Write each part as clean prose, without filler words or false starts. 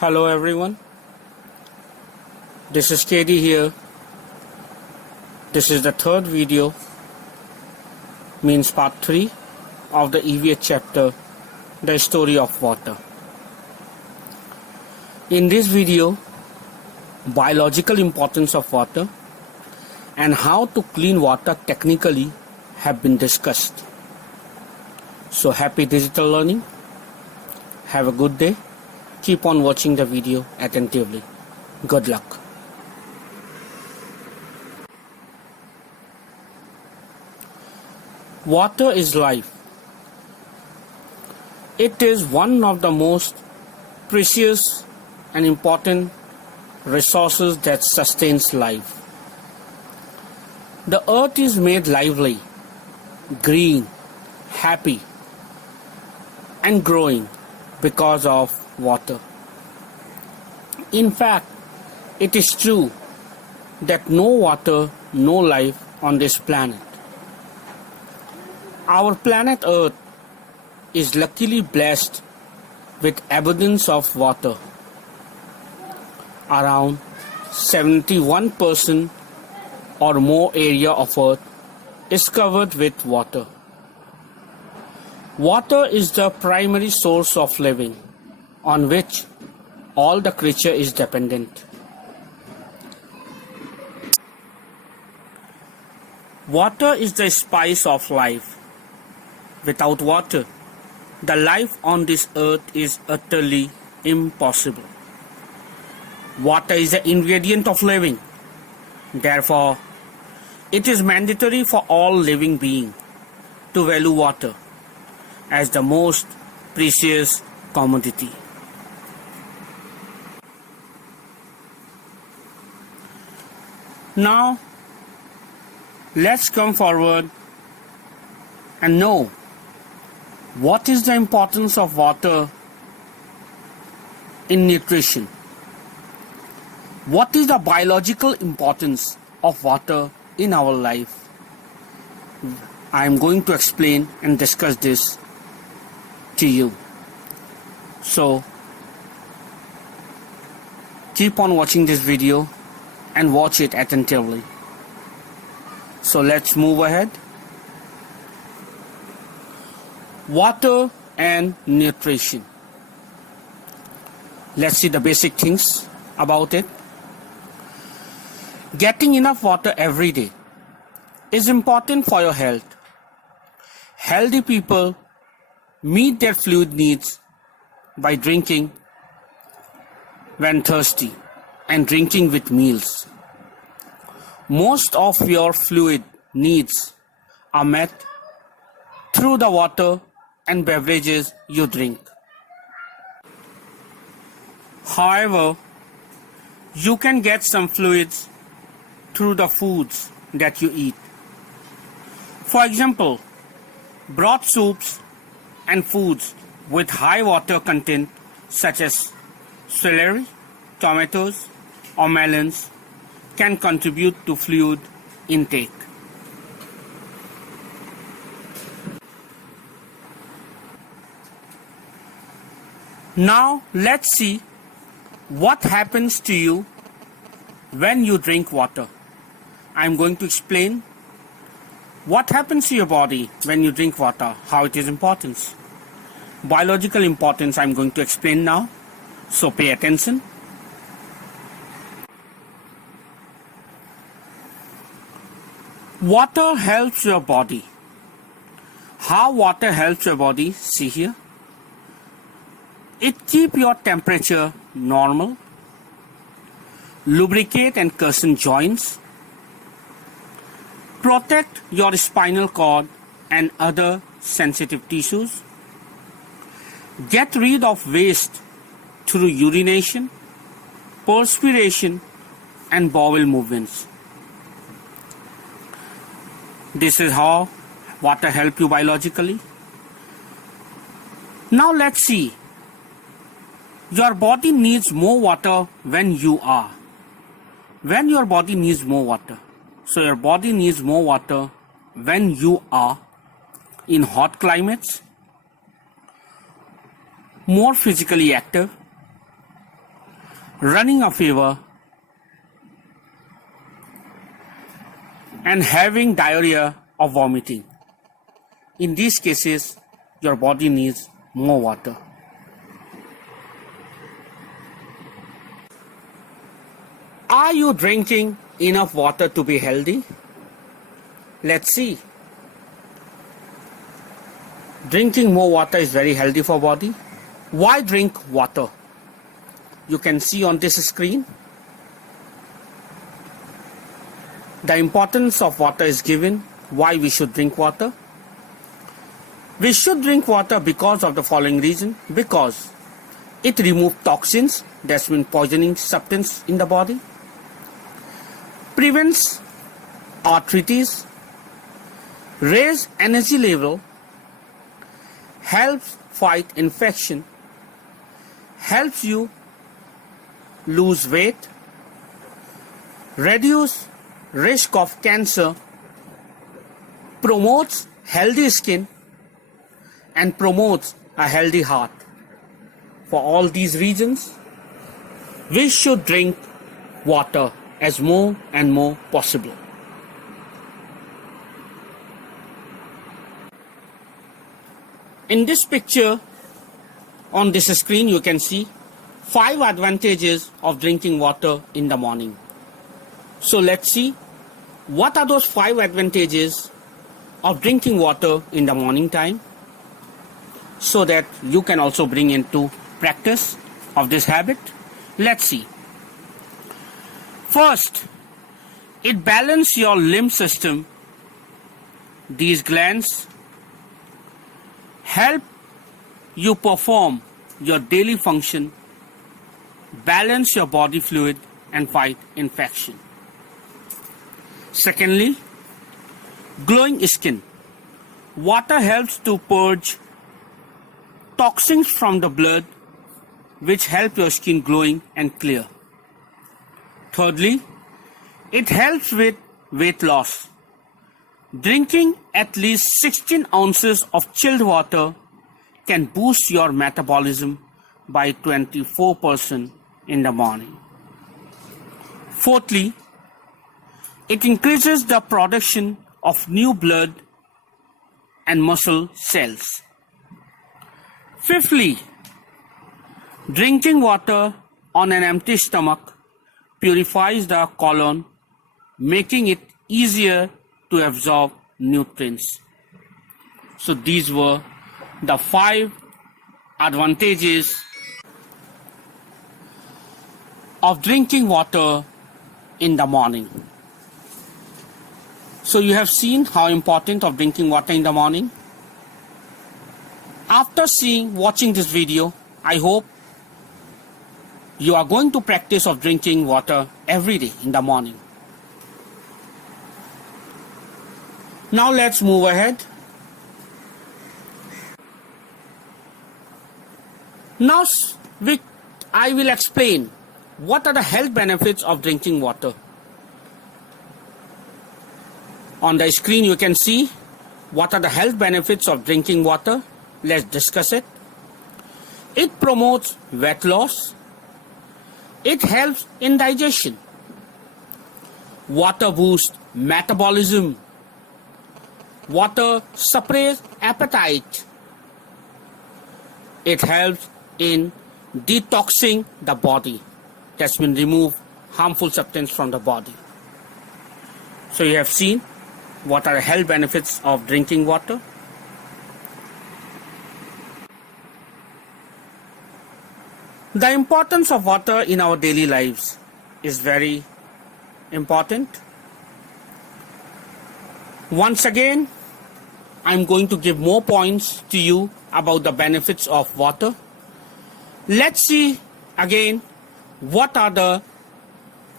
Hello everyone, this is KD here. This is the third video, means part 3 of the EVH chapter, the story of water. In this video, biological importance of water and how to clean water technically have been discussed. So happy digital learning. Have a good day. Keep on watching the video attentively. Good luck. Water is life. It is one of the most precious and important resources that sustains life. The earth is made lively, green, happy, and growing because of water. In fact, it is true that no water, no life on this planet. Our planet Earth is luckily blessed with abundance of water. Around 71% or more area of Earth is covered with water. Water is the primary source of living, on which all the creature is dependent. Water is the spice of life. Without water, the life on this earth is utterly impossible. Water is the ingredient of living. Therefore, it is mandatory for all living beings to value water as the most precious commodity. Now, let's come forward and know what is the importance of water in nutrition. What is the biological importance of water in our life? I am going to explain and discuss this to you. So, keep on watching this video and watch it attentively. So let's move ahead. Water and nutrition. Let's see the basic things about it. Getting enough water every day is important for your health. Healthy people meet their fluid needs by drinking when thirsty and drinking with meals. Most of your fluid needs are met through the water and beverages you drink. However, you can get some fluids through the foods that you eat. For example, broth soups and foods with high water content such as celery, tomatoes, or melons can contribute to fluid intake. Now let's see what happens to you when you drink water. I'm going to explain what happens to your body when you drink water, how it is important. Biological importance I'm going to explain now, so pay attention. Water helps your body. How water helps your body? See here. It keeps your temperature normal, lubricate and cushion joints, protect your spinal cord and other sensitive tissues, get rid of waste through urination, perspiration and bowel movements. This is how water helps you biologically. Now let's see. Your body needs more water when you are. When your body needs more water. So your body needs more water when you are in hot climates, more physically active, running a fever, and having diarrhea or vomiting. In these cases, your body needs more water. Are you drinking enough water to be healthy? Let's see. Drinking more water is very healthy for body. Why drink water? You can see on this screen. The importance of water is given, why we should drink water. We should drink water because of the following reason. Because it removes toxins, that's mean poisoning substance in the body, prevents arthritis, raise energy level, helps fight infection, helps you lose weight, reduce risk of cancer, promotes healthy skin, and promotes a healthy heart. For all these reasons, we should drink water as more and more possible. In this picture on this screen, you can see 5 advantages of drinking water in the morning. So let's see what are those 5 advantages of drinking water in the morning time, so that you can also bring into practice of this habit. Let's see. First, it balances your lymph system. These glands help you perform your daily function, balance your body fluid, and fight infection. Secondly, glowing skin. Water helps to purge toxins from the blood, which help your skin glowing and clear. Thirdly, it helps with weight loss. Drinking at least 16 ounces of chilled water can boost your metabolism by 24% in the morning. Fourthly, it increases the production of new blood and muscle cells. Fifthly, drinking water on an empty stomach purifies the colon, making it easier to absorb nutrients. So these were the 5 advantages of drinking water in the morning. So you have seen how important of drinking water in the morning. After watching this video, I hope you are going to practice of drinking water every day in the morning. Now let's move ahead. Now I will explain what are the health benefits of drinking water. On the screen you can see what are the health benefits of drinking water. Let's discuss it. It promotes weight loss. It helps in digestion. Water boosts metabolism. Water suppresses appetite. It helps in detoxing the body. That's been remove harmful substance from the body. So you have seen what are the health benefits of drinking water. The importance of water in our daily lives is very important. Once again, I'm going to give more points to you about the benefits of water. Let's see again what are the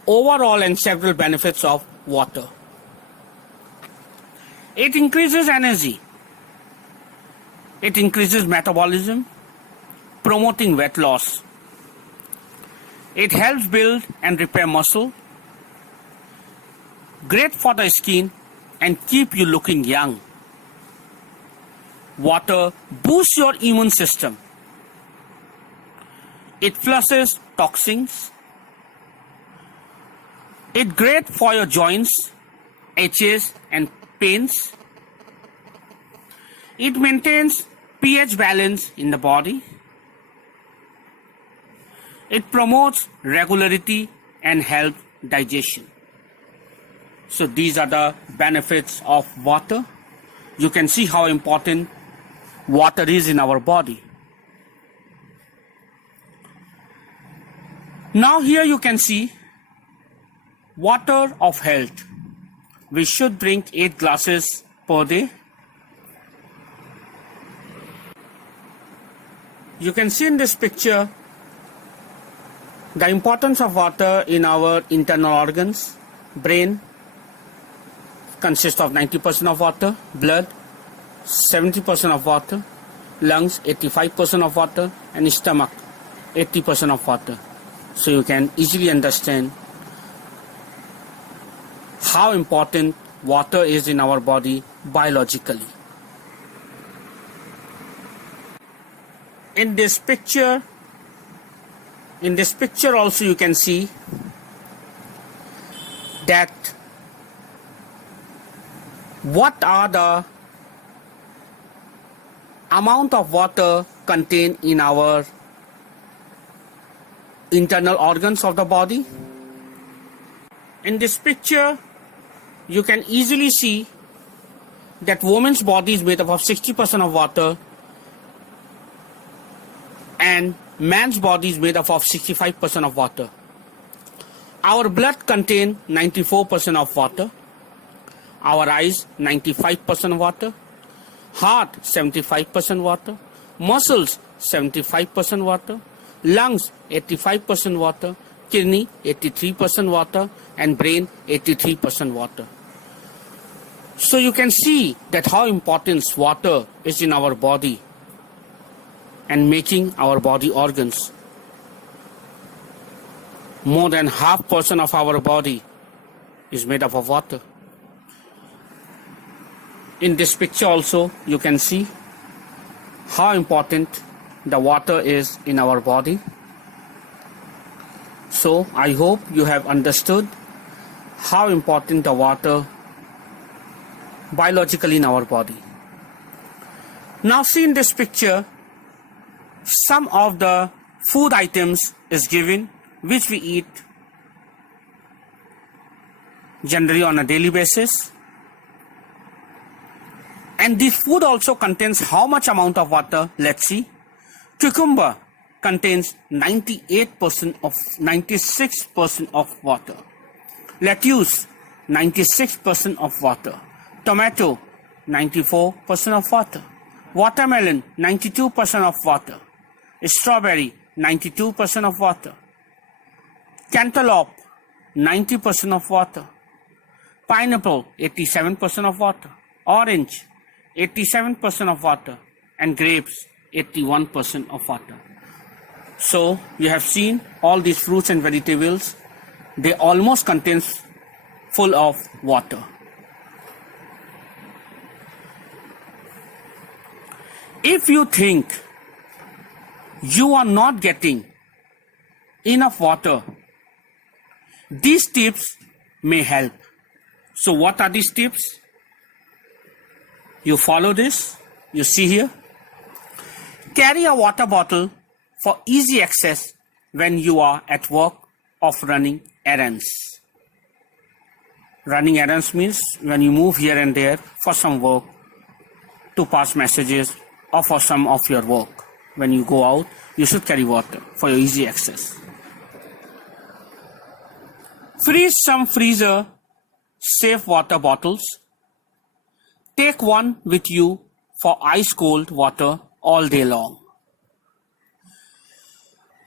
overall and several benefits of water. It increases energy. It increases metabolism, promoting weight loss. It helps build and repair muscle. Great for the skin and keep you looking young. Water boosts your immune system. It flushes toxins. It's great for your joints, aches and pains. It maintains pH balance in the body. It promotes regularity and helps digestion. So these are the benefits of water. You can see how important water is in our body. Now here you can see water of health. We should drink 8 glasses per day. You can see in this picture the importance of water in our internal organs. Brain consists of 90% of water, blood 70% of water, lungs 85% of water, and stomach 80% of water. So you can easily understand how important water is in our body biologically. In this picture also you can see that what are the amount of water contained in our internal organs of the body. In this picture you can easily see that woman's body is made up of 60% of water and man's body is made up of 65% of water. Our blood contains 94% of water. Our eyes 95% water. Heart 75% water. Muscles 75% water. Lungs 85% water. Kidney 83% water. And brain 83% water. So you can see that how important water is in our body and making our body organs. More than 0.5% of our body is made up of water. In this picture also you can see how important the water is in our body. So I hope you have understood how important the water biologically in our body. Now see in this picture some of the food items is given which we eat generally on a daily basis. And this food also contains how much amount of water? Let's see. Cucumber contains 96% of water. Lettuce 96% of water. Tomato 94% of water. Watermelon 92% of water. Strawberry 92% of water. Cantaloupe 90% of water. Pineapple 87% of water. Orange 87% of water. And grapes 81% of water. So you have seen all these fruits and vegetables, they almost contain full of water. If you think you are not getting enough water, these tips may help. So what are these tips? You follow this, you see here. Carry a water bottle for easy access when you are at work of running errands. Running errands means when you move here and there for some work, to pass messages or for some of your work. When you go out, you should carry water for your easy access. Freeze some freezer safe water bottles. Take one with you for ice cold water all day long.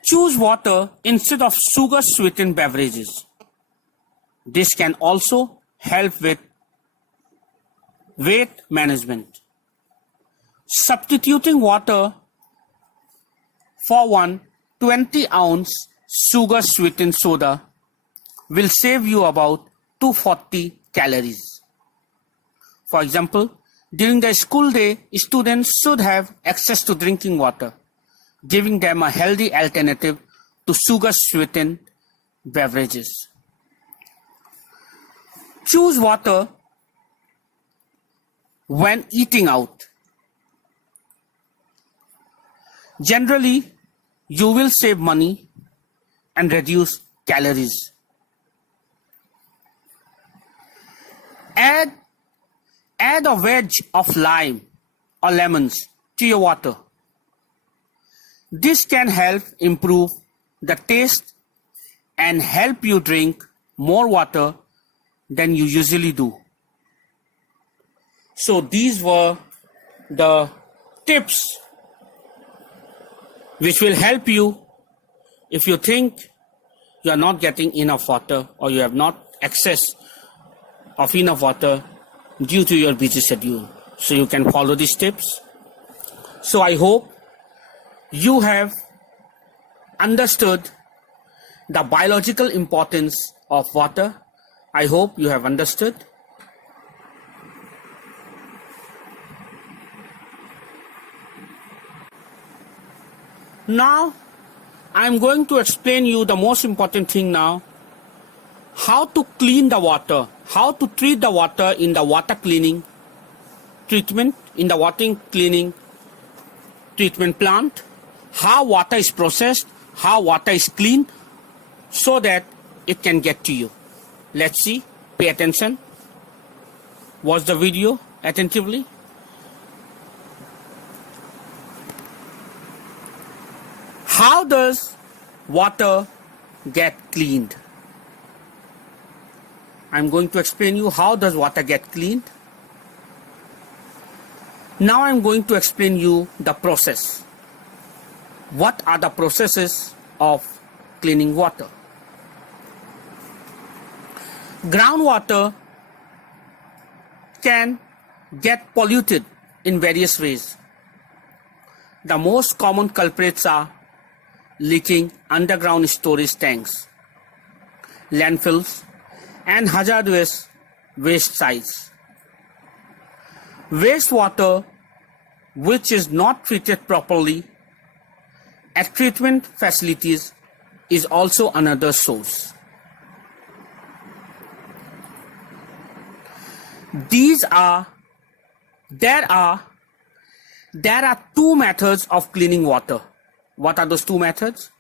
Choose water instead of sugar sweetened beverages. This can also help with weight management. Substituting water for one 20-ounce sugar sweetened soda will save you about 240 calories. For example, during the school day, students should have access to drinking water, giving them a healthy alternative to sugar sweetened beverages. Choose water when eating out. Generally, you will save money and reduce calories. Add a wedge of lime or lemons to your water. This can help improve the taste and help you drink more water than you usually do. So these were the tips which will help you if you think you are not getting enough water or you have not access of enough water due to your busy schedule. So you can follow these tips. So I hope you have understood the biological importance of water. I hope you have understood. Now I am going to explain you the most important thing now. How to clean the water, how to treat the water in the water cleaning treatment, in the water cleaning treatment plant, how water is processed, how water is cleaned so that it can get to you. Let's see, pay attention, watch the video attentively. How does water get cleaned? I'm going to explain you how does water get cleaned. Now I'm going to explain you the process. What are the processes of cleaning water? Groundwater can get polluted in various ways. The most common culprits are leaking underground storage tanks, landfills, and hazardous waste sites. Wastewater which is not treated properly at treatment facilities is also another source. There are two methods of cleaning water. What are those two methods?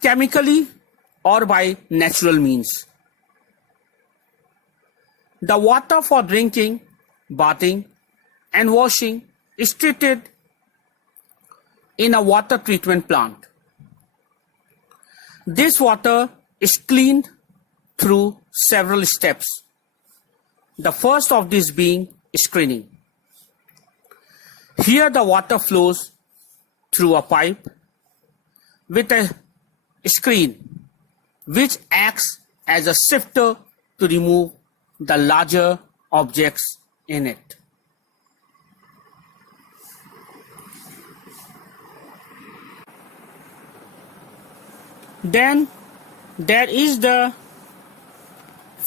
Chemically or by natural means. The water for drinking, bathing, and washing is treated in a water treatment plant. This water is cleaned through several steps. The first of these being screening. Here the water flows through a pipe with a screen which acts as a sifter to remove the larger objects in it. Then there is the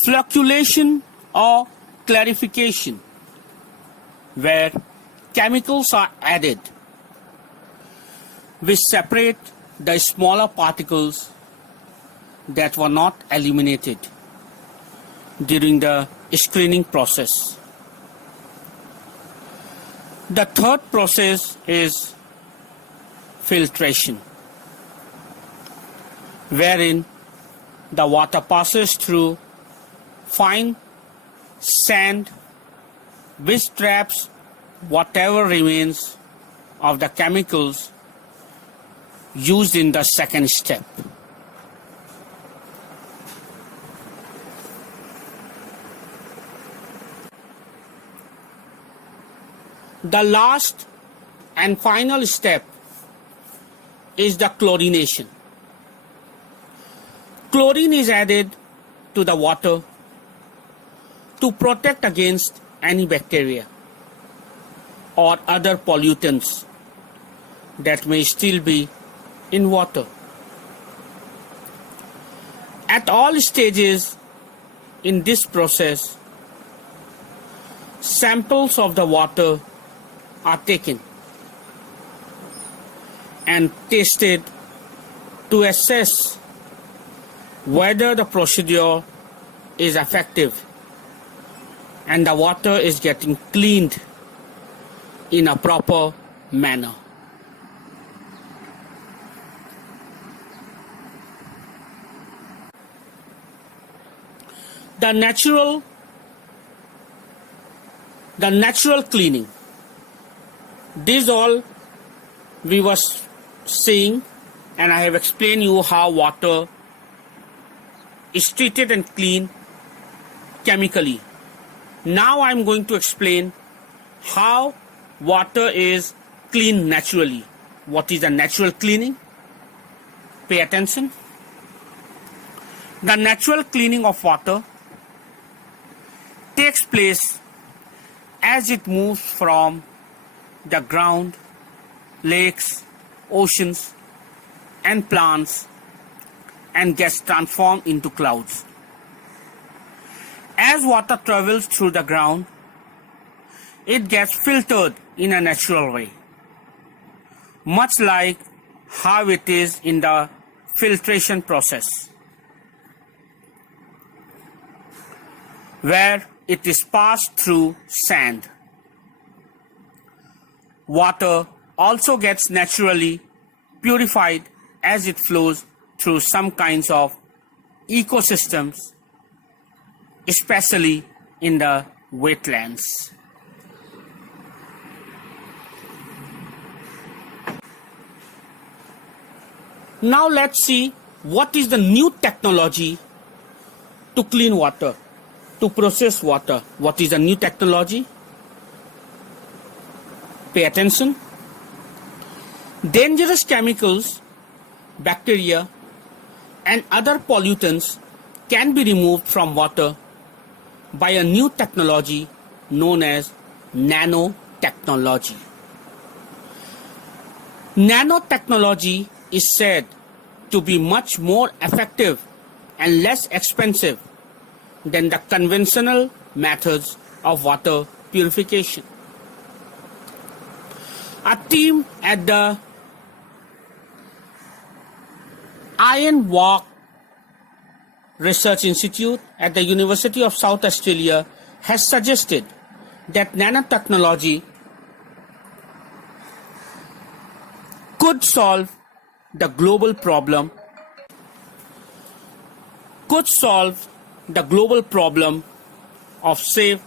flocculation or clarification, where chemicals are added which separate the smaller particles that were not eliminated during the screening process. The third process is filtration, wherein the water passes through fine sand which traps whatever remains of the chemicals used in the second step. The last and final step is the chlorination. Chlorine is added to the water to protect against any bacteria or other pollutants that may still be in water. At all stages in this process, samples of the water are taken and tested to assess whether the procedure is effective and the water is getting cleaned in a proper manner. The natural cleaning. This all we were seeing, and I have explained you how water is treated and cleaned chemically. Now I am going to explain how water is cleaned naturally. What is the natural cleaning? Pay attention. The natural cleaning of water takes place as it moves from the ground, lakes, oceans, and plants, and gets transformed into clouds. As water travels through the ground, it gets filtered in a natural way, much like how it is in the filtration process, where it is passed through sand. Water also gets naturally purified as it flows through some kinds of ecosystems, especially in the wetlands. Now let's see what is the new technology to clean water, to process water. What is the new technology? Pay attention. Dangerous chemicals, bacteria, and other pollutants can be removed from water by a new technology known as nanotechnology. Nanotechnology is said to be much more effective and less expensive than the conventional methods of water purification. A team at the Iron Walk Research Institute at the University of South Australia has suggested that nanotechnology could solve the global problem of safe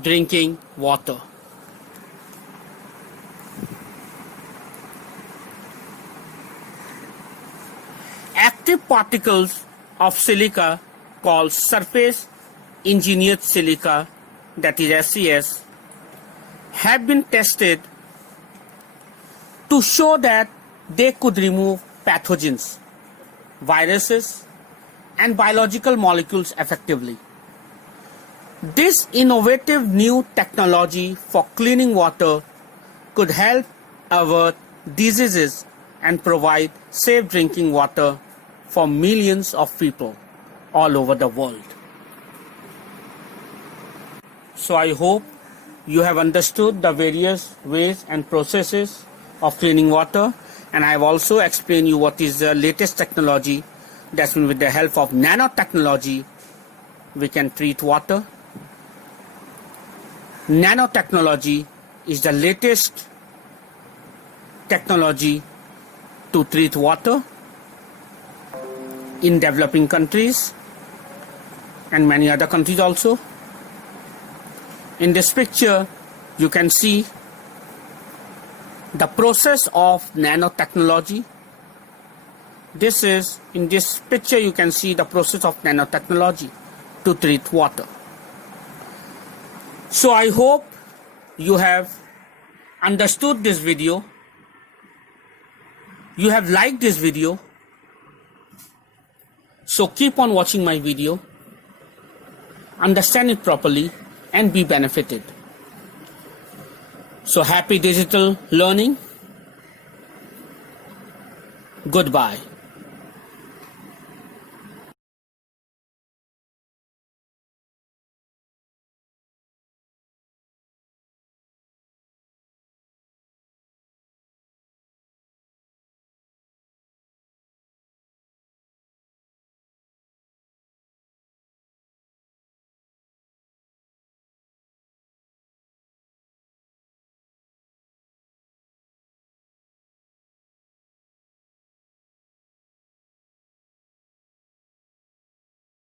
drinking water. Active particles of silica called surface engineered silica, that is SES, have been tested to show that they could remove pathogens, viruses, and biological molecules effectively. This innovative new technology for cleaning water could help avert diseases and provide safe drinking water for millions of people all over the world. So I hope you have understood the various ways and processes of cleaning water, and I have also explained you what is the latest technology that's been with the help of nanotechnology we can treat water. Nanotechnology is the latest technology to treat water in developing countries and many other countries also. In this picture, you can see the process of nanotechnology. In this picture, you can see the process of nanotechnology to treat water. So I hope you have understood this video. You have liked this video. So keep on watching my video, understand it properly, and be benefited. So happy digital learning. Goodbye.